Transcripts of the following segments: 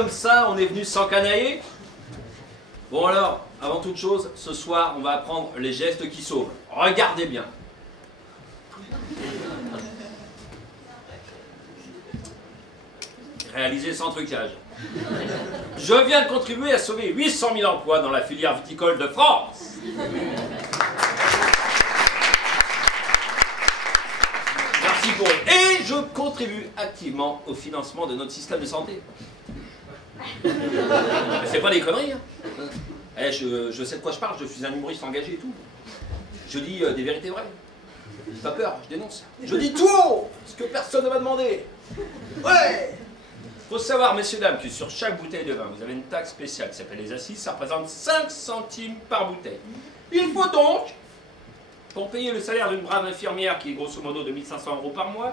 comme ça, on est venu s'encanailler. Bon alors, avant toute chose, ce soir, on va apprendre les gestes qui sauvent. Regardez bien. Réalisé sans trucage. Je viens de contribuer à sauver 800 000 emplois dans la filière viticole de France. Merci pour eux. Et je contribue activement au financement de notre système de santé. C'est pas des conneries, hein. Eh, je sais de quoi je parle, je suis un humoriste engagé et tout. Je dis des vérités vraies. J'ai pas peur, je dénonce. Je dis tout haut, ce que personne ne m'a demandé. Ouais. Faut savoir, messieurs, dames, que sur chaque bouteille de vin, vous avez une taxe spéciale qui s'appelle les assises, ça représente 5 centimes par bouteille. Il faut donc, pour payer le salaire d'une brave infirmière qui est grosso modo de 1 500 € par mois,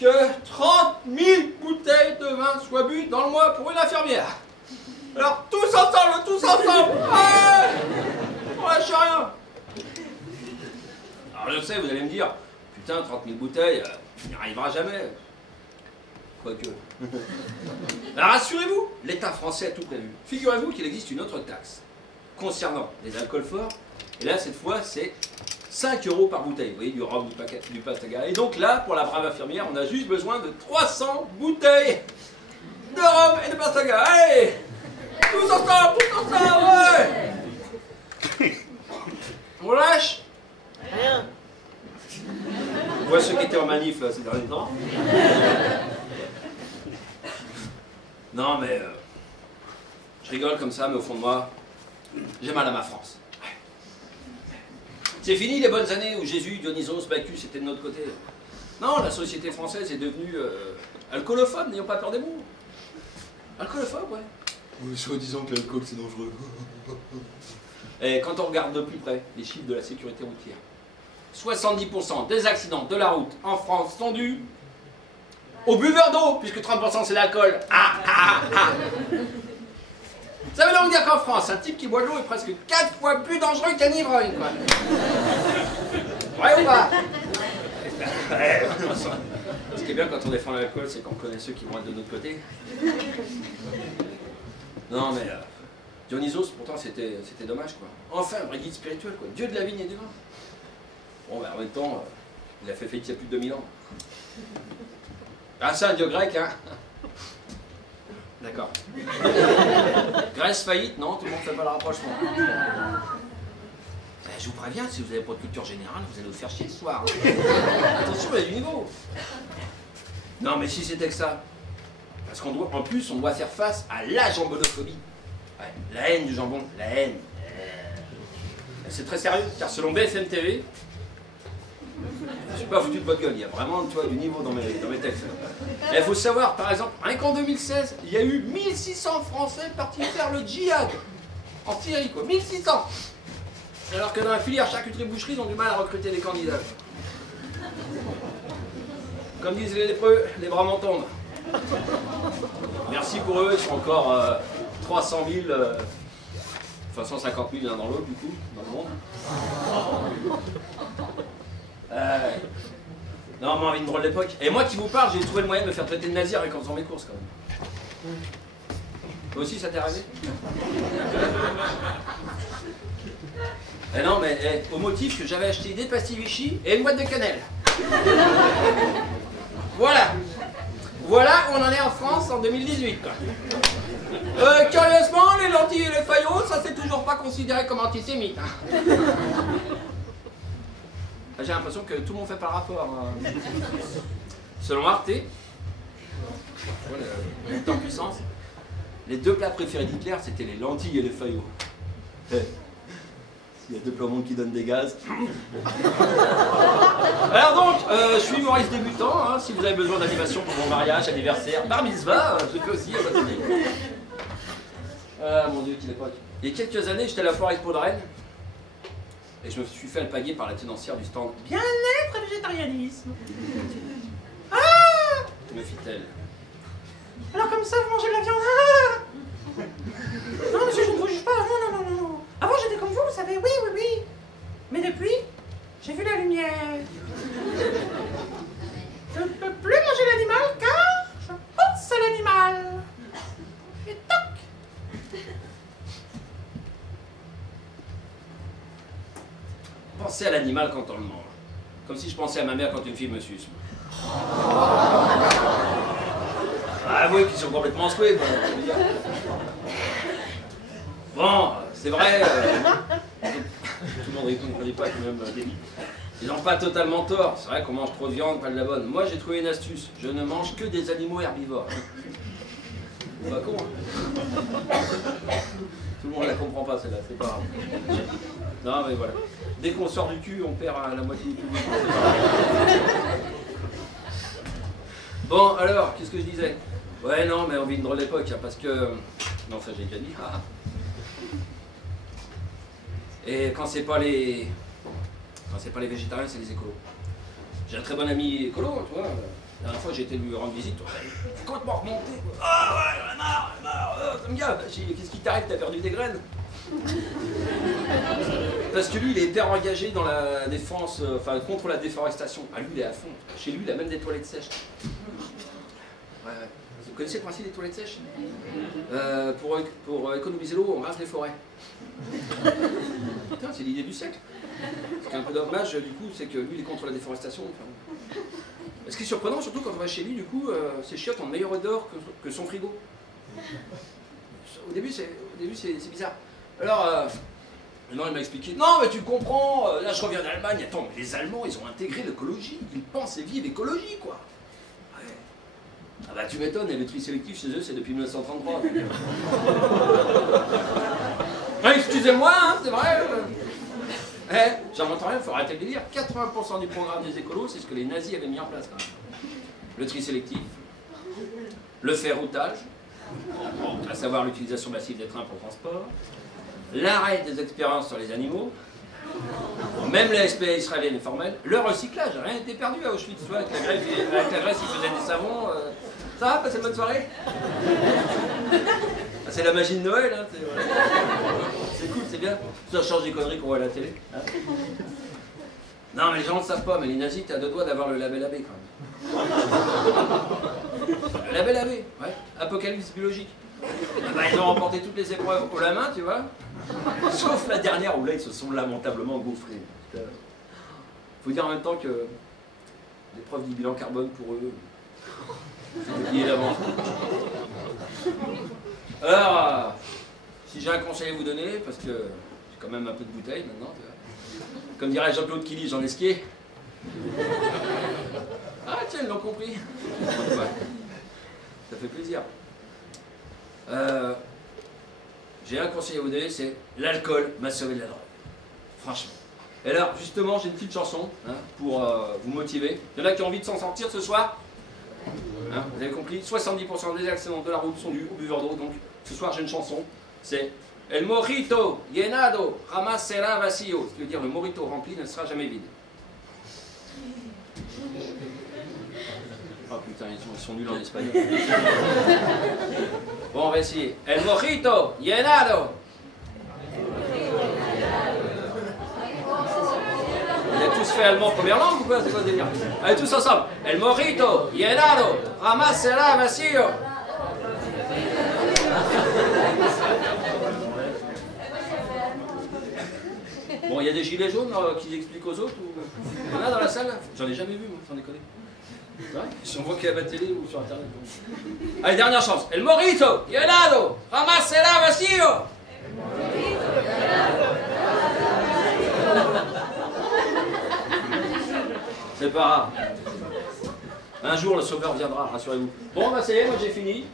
que 30 000 bouteilles de vin soient bues dans le mois pour une infirmière. Alors, tous ensemble, tous ensemble. Ouais, on lâche rien. Alors, je sais, vous allez me dire, putain, 30 000 bouteilles, il n'y arrivera jamais. Quoique. Alors, rassurez-vous, l'État français a tout prévu. Figurez-vous qu'il existe une autre taxe concernant les alcools forts. Et là, cette fois, c'est 5 € par bouteille. Vous voyez, du rhum, du pastaga. Et donc là, pour la brave infirmière, on a juste besoin de 300 bouteilles de rhum et de pastaga. Allez! Tous ensemble, ouais! On lâche? Rien. On voit ceux qui étaient en manif là, ces derniers temps. Non mais... je rigole comme ça, mais au fond de moi, j'ai mal à ma France. Ouais. C'est fini les bonnes années où Jésus, Dionysos, Bacchus étaient de notre côté. Non, la société française est devenue alcoolophobe, n'ayons pas peur des mots. Alcoolophobe, ouais. Oui, soi-disant que l'alcool c'est dangereux. Et quand on regarde de plus près les chiffres de la sécurité routière, 70% des accidents de la route en France sont dus aux buveurs d'eau, puisque 30% c'est l'alcool. Ça veut donc dire qu'en France, un type qui boit de l'eau est presque 4 fois plus dangereux qu'un ivrogne, quoi. Ouais ou pas? Ce qui est bien quand on défend l'alcool, c'est qu'on connaît ceux qui vont être de notre côté. Non mais Dionysos, pourtant c'était dommage, quoi. Enfin, un vrai guide spirituel, quoi. Dieu de la vigne et du vin. Bon, ben en même temps, il a fait faillite il y a plus de 2000 ans. Ah, c'est un dieu grec, hein. D'accord. Grèce faillite, non, tout le monde ne fait pas le rapprochement. Je vous préviens, si vous n'avez pas de culture générale, vous allez vous faire chier ce soir. Attention, il y a du niveau. Non, mais si c'était que ça. Parce qu'en plus, on doit faire face à la jambonophobie. Ouais, la haine du jambon, la haine. C'est très sérieux, car selon BFM TV, je suis pas foutu de votre gueule, il y a vraiment du niveau dans mes textes. Il faut savoir, par exemple, rien qu'en 2016, il y a eu 1600 Français partis faire le djihad en Syrie, quoi. 1600. Alors que dans la filière charcuterie-boucherie, ils ont du mal à recruter des candidats. Comme disent les lépreux, les bras m'en tombent. Merci pour eux, ils sont encore 300 000, enfin 150 000 l'un dans l'autre, du coup, dans le monde. Non, mais une drôle d'époque. Et moi qui vous parle, j'ai trouvé le moyen de me faire traiter de nazi avec en faisant mes courses, quand même. Toi aussi, ça t'est arrivé? Non, mais au motif que j'avais acheté des pastilles Vichy et une boîte de cannelle. Voilà. Voilà où on en est en France en 2018, quoi. Curieusement, les lentilles et les faillots, ça c'est toujours pas considéré comme antisémite. Hein. J'ai l'impression que tout le monde fait pas le rapport. Hein. Selon Arte, le en puissance, les deux plats préférés d'Hitler, c'était les lentilles et les faillots. S'il y a deux plats au monde qui donnent des gaz. Alors donc, je suis humoriste débutant, hein, si vous avez besoin d'animation pour mon mariage, anniversaire, bar mitzvah, je fais aussi, ah mon Dieu, quelle époque. Il y a quelques années, j'étais à la foire Expo de Rennes, et je me suis fait alpaguer par la tenancière du stand. Bien-être et végétarianisme. Ah, me fit-elle. Alors comme ça, vous mangez de la viande? Ah, non, monsieur, je ne vous juge pas, non. Avant, j'étais comme vous savez, oui. Mais depuis, j'ai vu la lumière. Je ne peux plus manger l'animal car je pense à l'animal. Pensez à l'animal quand on le mange. Comme si je pensais à ma mère quand une fille me suce. Avouez qu'ils sont complètement secoués, quoi. Bon, c'est vrai, tout le monde ne connaît pas quand même débit. Ils n'ont pas totalement tort, c'est vrai qu'on mange trop de viande, pas de la bonne. Moi j'ai trouvé une astuce, je ne mange que des animaux herbivores. C'est pas con, hein. Tout le monde la comprend pas celle-là, c'est pas grave. Non mais voilà. Dès qu'on sort du cul, on perd la moitié du public. Bon alors, qu'est-ce que je disais? Ouais non mais on vit une drôle d'époque, hein, parce que... Non ça j'ai déjà dit. Et quand c'est pas les... végétariens, c'est les écolos. J'ai un très bon ami écolo, tu vois. La dernière fois, j'ai été lui rendre visite. Faut complètement remonter. Ah ouais, marre, ça me gave. Qu'est-ce qui t'arrive? T'as perdu des graines? Parce que lui, il est hyper engagé dans la défense, enfin contre la déforestation. Ah, lui, il est à fond. Chez lui, il a même des toilettes sèches. Ouais. Vous connaissez le principe des toilettes sèches? Pour économiser l'eau, on rase les forêts. Putain, c'est l'idée du siècle. Ce qui est un peu dommage, du coup, c'est que lui, il est contre la déforestation. Enfin, ce qui est surprenant, surtout quand on va chez lui, du coup, ses chiottes ont une meilleure odeur que son frigo. Au début, c'est bizarre. Alors, non, il m'a expliqué, non, mais tu comprends, là, je reviens d'Allemagne. Attends, mais les Allemands, ils ont intégré l'écologie. Ils pensent et vivent écologie, quoi. Ouais. Ah bah, tu m'étonnes, et le tri sélectif chez eux, c'est depuis 1933. Excusez-moi, hein, c'est vrai. J'invente rien, il faut arrêter de le dire. 80% du programme des écolos, c'est ce que les nazis avaient mis en place. Quand même. Le tri sélectif, le ferroutage, à savoir l'utilisation massive des trains pour transport, l'arrêt des expériences sur les animaux, même la SPA israélienne est formelle, le recyclage, rien n'était perdu à Auschwitz. Tu vois, avec la Grèce, ils faisaient des savons. Ça va, passez une bonne soirée? C'est la magie de Noël, hein, c'est cool, c'est bien. Ça change des conneries qu'on voit à la télé. Hein. Non, mais les gens ne le savent pas, mais les nazis, t'as deux doigts d'avoir le label AB quand même. Le label AB, ouais. Apocalypse biologique. Bah, ils ont remporté toutes les épreuves haut la main, tu vois. Sauf la dernière où là, ils se sont lamentablement gaufrés. Faut dire en même temps que l'épreuve du bilan carbone pour eux, c'est oublié d'avance. Alors, si j'ai un conseil à vous donner, parce que j'ai quand même un peu de bouteille maintenant, tu vois. Comme dirait Jean-Claude Killy, j'en ai skié. Ah tiens, ils l'ont compris. Ouais. Ça fait plaisir. J'ai un conseil à vous donner, c'est l'alcool m'a sauvé de la drogue. Franchement. Et alors, justement, j'ai une petite chanson hein, pour vous motiver. Il y en a qui ont envie de s'en sortir ce soir. Hein, vous avez compris, 70% des accidents de la route sont dus aux buveurs d'eau. Donc, ce soir, j'ai une chanson. C'est El mojito llenado jamás será vacío. Ce qui veut dire le mojito rempli ne sera jamais vide. Oh putain, ils sont nuls en espagnol. Bon, on va essayer. El mojito llenado. Vous avez tous fait allemand première langue ou quoi? C'est quoi ce délire? Allez, tous ensemble. El mojito llenado jamás será vacío. Bon, il y a des gilets jaunes qui expliquent aux autres ou... Il y en a dans la salle? J'en ai jamais vu, moi, sans déconner. C'est vrai? J'en vois qu'à la télé ou sur internet. Allez, dernière chance. El mojito llenado jamás será vacío. C'est pas grave. Un jour, le sauveur viendra, rassurez-vous. Bon, bah c'est moi j'ai fini.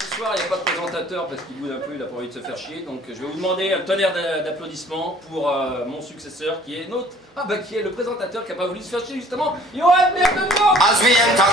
Ce soir, il n'y a pas de présentateur parce qu'il boude un peu, il n'a pas envie de se faire chier. Donc je vais vous demander un tonnerre d'applaudissements pour mon successeur qui est notre... Ah bah qui est le présentateur qui n'a pas voulu se faire chier justement, Johan Bergevaux. As we enter,